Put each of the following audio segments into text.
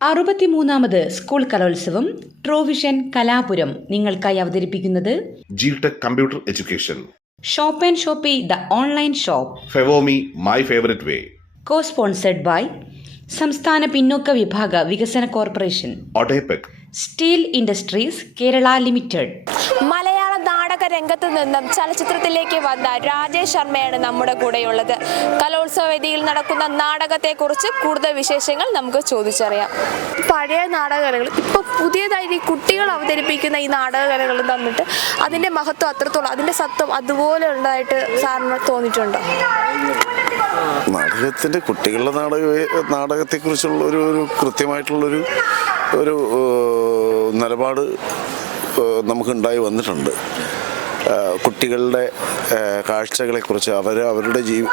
അറുപത്തിമൂന്നാമത് school കലോത്സവം ട്രോവിഷൻ കലാപുരം നിങ്ങൾക്കായി അവതരിപ്പിക്കുന്നത് G tech computer education shop and shoppy the online shop ഫെവോമി my favourite way കോ sponsored by സംസ്ഥാന പിന്നോക്ക വിഭാഗ വികസന corporation Odepec steel industries Kerala limited രംഗത്ത് നിന്നും ചലച്ചിത്രത്തിലേക്ക് വന്ന രാജേഷ് ശർമ്മയാണ് നമ്മുടെ കൂടെയുള്ളത്. കലോത്സവ വേദിയിൽ നടക്കുന്ന നാടകത്തെക്കുറിച്ച് കൂടുതൽ വിശേഷങ്ങൾ നമുക്ക് ചോദിച്ചറിയാം. പഴയ നാടകകലകൾ ഇപ്പോൾ പുതിയതായി കുട്ടികൾ അവതരിപ്പിക്കുന്ന ഈ നാടകകലകൾ തന്നിട്ട് അതിന്റെ മഹത്വം അത്രത്തോളം അതിന്റെ സത്വം അതുപോലെ ഉള്ളതായിട്ട് സാറിന് തോന്നിയിട്ടുണ്ടോ? നാടകത്തിന്റെ കുട്ടികളുടെ നാടക നാടകത്തെക്കുറിച്ചുള്ള ഒരു ഒരു കൃത്യമായിട്ടുള്ളൊരു ഒരു നിലപാട് നമുക്കുണ്ടായി വന്നിട്ടുണ്ട്. കുട്ടികളുടെ കാഴ്ചകളെക്കുറിച്ച് അവർ അവരുടെ ജീവ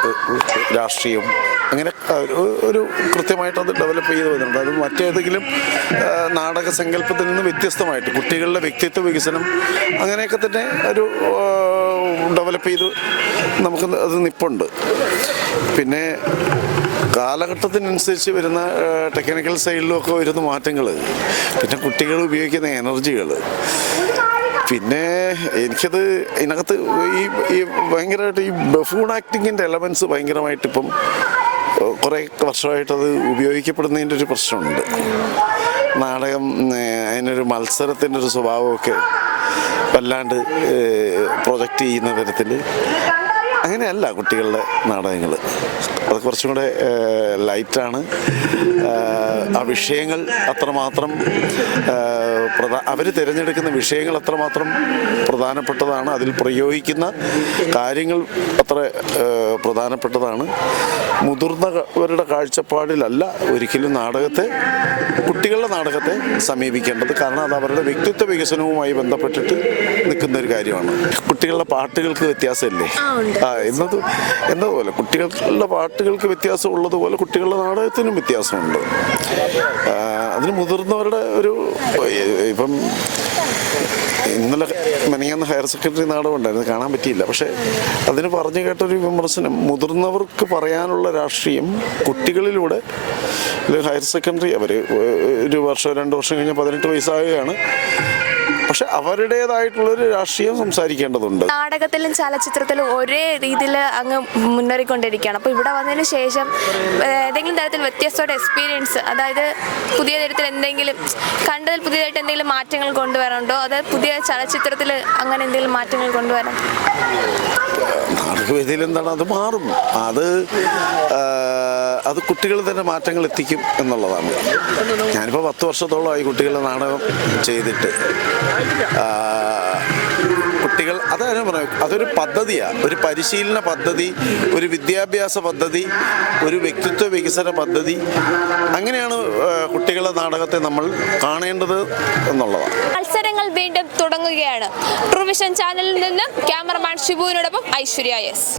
രാഷ്ട്രീയം അങ്ങനെ ഒരു- ഒരു കൃത്യമായിട്ട് അത് ഡെവലപ്പ് ചെയ്ത് വരുന്നുണ്ട് അത് മറ്റേതെങ്കിലും നാടക സങ്കല്പത്തിൽ നിന്ന് വ്യത്യസ്തമായിട്ട് കുട്ടികളുടെ വ്യക്തിത്വ വികസനം അങ്ങനെയൊക്കെ തന്നെ ഒരു ഡെവലപ്പ് ചെയ്ത് നമുക്ക് അത് നിപ്പുണ്ട്. പിന്നെ കാലഘട്ടത്തിനനുസരിച്ച് വരുന്ന ടെക്നിക്കൽ സൈഡിലും ഒക്കെ വരുന്ന മാറ്റങ്ങൾ പിന്നെ കുട്ടികൾ ഉപയോഗിക്കുന്ന എനർജികൾ പിന്നെ എനിക്കത് ഇതിനകത്ത് ഈ ഈ ഭയങ്കരമായിട്ട് ഈ ബഫൂൺ ആക്ടിങ്ങിന്റെ എലമെൻസ് ഭയങ്കരമായിട്ട് ഇപ്പം കുറേ വർഷമായിട്ട് അത് ഉപയോഗിക്കപ്പെടുന്നതിന്റെ ഒരു പ്രശ്നമുണ്ട്. നാടകം അതിനൊരു മത്സരത്തിന്റെ ഒരു സ്വഭാവമൊക്കെ വല്ലാണ്ട് പ്രൊജക്റ്റ് ചെയ്യുന്ന തരത്തിൽ. അങ്ങനെയല്ല കുട്ടികളുടെ നാടകങ്ങൾ. അത് കുറച്ചും കൂടെ ലൈറ്റാണ് ആ വിഷയങ്ങൾ അത്രമാത്രം അവർ തിരഞ്ഞെടുക്കുന്ന വിഷയങ്ങൾ അത്രമാത്രം പ്രധാനപ്പെട്ടതാണ്. അതിൽ പ്രയോഗിക്കുന്ന കാര്യങ്ങൾ അത്ര പ്രധാനപ്പെട്ടതാണ്. മുതിർന്നവരുടെ കാഴ്ചപ്പാടിലല്ല ഒരിക്കലും നാടകത്തെ കുട്ടികളുടെ നാടകത്തെ സമീപിക്കേണ്ടത്. കാരണം അത് അവരുടെ വ്യക്തിത്വ വികസനവുമായി ബന്ധപ്പെട്ടിട്ട് നിൽക്കുന്ന ഒരു കാര്യമാണ്. കുട്ടികളുടെ പാട്ടുകൾക്ക് വ്യത്യാസമില്ലേ? ആ എന്നത് എന്നതുപോലെ കുട്ടികളുടെ പാട്ടുകൾക്ക് വ്യത്യാസം ഉള്ളതുപോലെ കുട്ടികളുടെ നാടകത്തിനും വ്യത്യാസമുണ്ട്. അതിന് മുതിർന്നവരുടെ ഒരു ഇപ്പം ഇന്നലെ മെനങ്ങാന്ന് ഹയർ സെക്കൻഡറി നാടകം ഉണ്ടായിരുന്നു. കാണാൻ പറ്റിയില്ല. പക്ഷേ അതിന് പറഞ്ഞു കേട്ടൊരു വിമർശനം മുതിർന്നവർക്ക് പറയാനുള്ള രാഷ്ട്രീയം കുട്ടികളിലൂടെ ഹയർ സെക്കൻഡറി അവർ ഒരു വർഷം രണ്ട് വർഷം കഴിഞ്ഞാൽ പതിനെട്ട് വയസ്സാകുകയാണ് പക്ഷെ അവരുടേതായിട്ടുള്ളൊരു രാഷ്ട്രീയം സംസാരിക്കേണ്ടതുണ്ട്. നാടകത്തിലും ചലച്ചിത്രത്തിലും ഒരേ രീതിയിൽ അങ്ങ് മുന്നേറിക്കൊണ്ടിരിക്കുകയാണ്. അപ്പോൾ ഇവിടെ വന്നതിന് ശേഷം ഏതെങ്കിലും തരത്തിൽ വ്യത്യസ്തമായ എക്സ്പീരിയൻസ് അതായത് പുതിയ തരത്തിൽ എന്തെങ്കിലും കണ്ടതിൽ പുതിയതായിട്ട് എന്തെങ്കിലും മാറ്റങ്ങൾ കൊണ്ടുവരാനുണ്ടോ? അതായത് പുതിയ ചലച്ചിത്രത്തിൽ അങ്ങനെ എന്തെങ്കിലും മാറ്റങ്ങൾ കൊണ്ടുവരാൻ? നാടകവേദിയിൽ എന്താണ്? അത് മാറും. അത് അത് കുട്ടികൾ തന്നെ മാറ്റങ്ങൾ എത്തിക്കും എന്നുള്ളതാണ്. ഞാനിപ്പോൾ പത്ത് വർഷത്തോളമായി കുട്ടികളെ നാടകം ചെയ്തിട്ട്. കുട്ടികൾ അതാണ് പറയാം അതൊരു പദ്ധതിയാണ് ഒരു പരിശീലന പദ്ധതി ഒരു വിദ്യാഭ്യാസ പദ്ധതി ഒരു വ്യക്തിത്വ വികസന പദ്ധതി. അങ്ങനെയാണ് കുട്ടികളെ നാടകത്തെ നമ്മൾ കാണേണ്ടത് എന്നുള്ളതാണ്. മത്സരങ്ങൾ വീണ്ടും തുടങ്ങുകയാണ്. ട്രൂവിഷൻ ചാനലിൽ നിന്നും ക്യാമറമാൻ ഷിബുവിനോടൊപ്പം ഐശ്വര്യ എസ്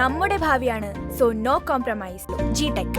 നമ്മുടെ ഭാവിയാണ് so no compromise G tech